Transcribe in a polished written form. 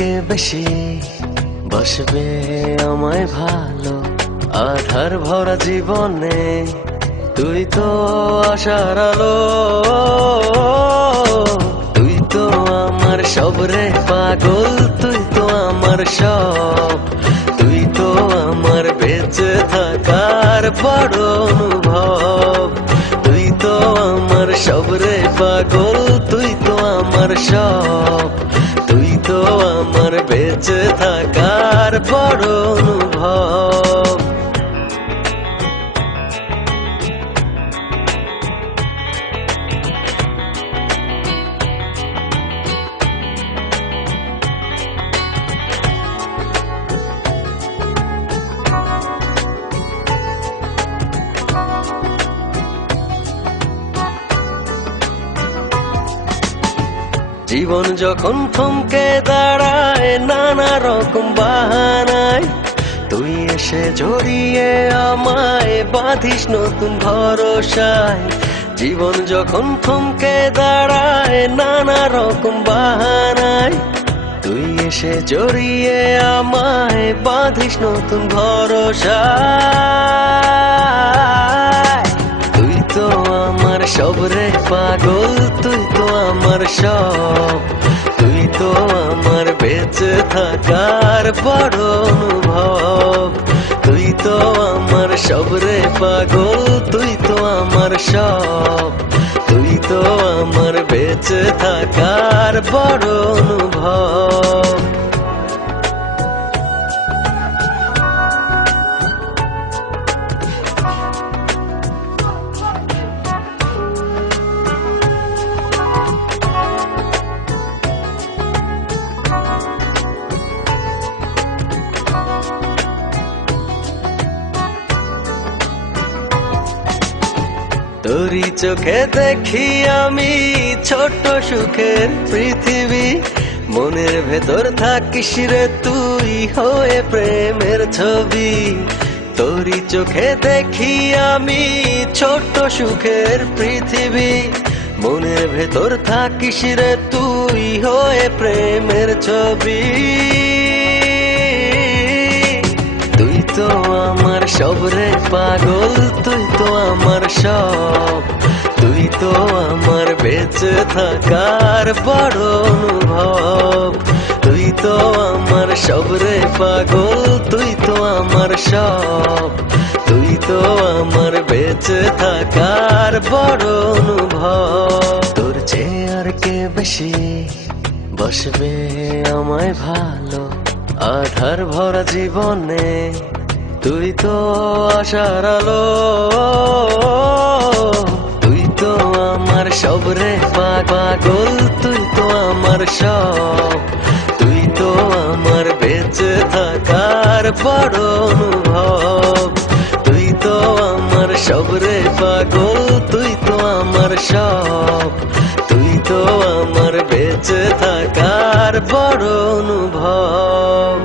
কে বেশি বাসবে আমায় ভালো? আধার ভরা জীবনে তুই তো আশার আলো, তুই তো আমার সব রে পাগল, তুই তো আমার সব, তুই তো আমার বেঁচে থাকার বড় অনুভব, তুই তো আমার সব রে পাগল, তুই তো আমার সব, তুই তো আমার বেঁচে থাকার বড় অনুভব। জীবন যখন থমকে দাঁড়ায় নানা রকম বাহানায়, তুই এসে জড়িয়ে আমায় বাঁধিস নতুন ভরসায়। জীবন যখন থমকে দাঁড়ায় নানা রকম বাহানায়, তুই এসে জড়িয়ে আমায় বাঁধিস নতুন ভরসায়। তুই তো আমার সব রে পাগল, তুই তো আমার সব, তুই তো আমার বেঁচে থাকার বড় অনুভব, তুই তো আমার সব রে পাগল, তুই তো আমার সব, তুই তো আমার বেঁচে থাকার বড় অনুভব। তোরই চোখে দেখি আমি ছোট্ট সুখের পৃথিবী, মনের ভেতর থাকিস রে তুই হয়ে প্রেমের ছবি। তোরই চোখে দেখি আমি ছোট্ট সুখের পৃথিবী, মনের ভেতর থাকিস রে তুই হয়ে প্রেমের ছবি। তুই তো আমার সব রে পাগল, তুই তো আমার সব, তুই তো আমার বেঁচে থাকার বড় অনুভব, তুই তো আমার সব রে পাগল, তুই তো আমার সব, তুই তো আমার বেঁচে থাকার বড় অনুভব। তোর চেয়ে আর কে বেশি বসবে আমায় ভালো? আধার ভরা জীবনে তুই তো আশার আলো, তুই তো আমার সব রে পাগল, তুই তো আমার সব, তুই তো আমার বেঁচে থাকার বড় অনুভব, তুই তো আমার সব রে পাগল, তুই তো আমার সব, তুই তো আমার বেঁচে থাকার বড় অনুভব।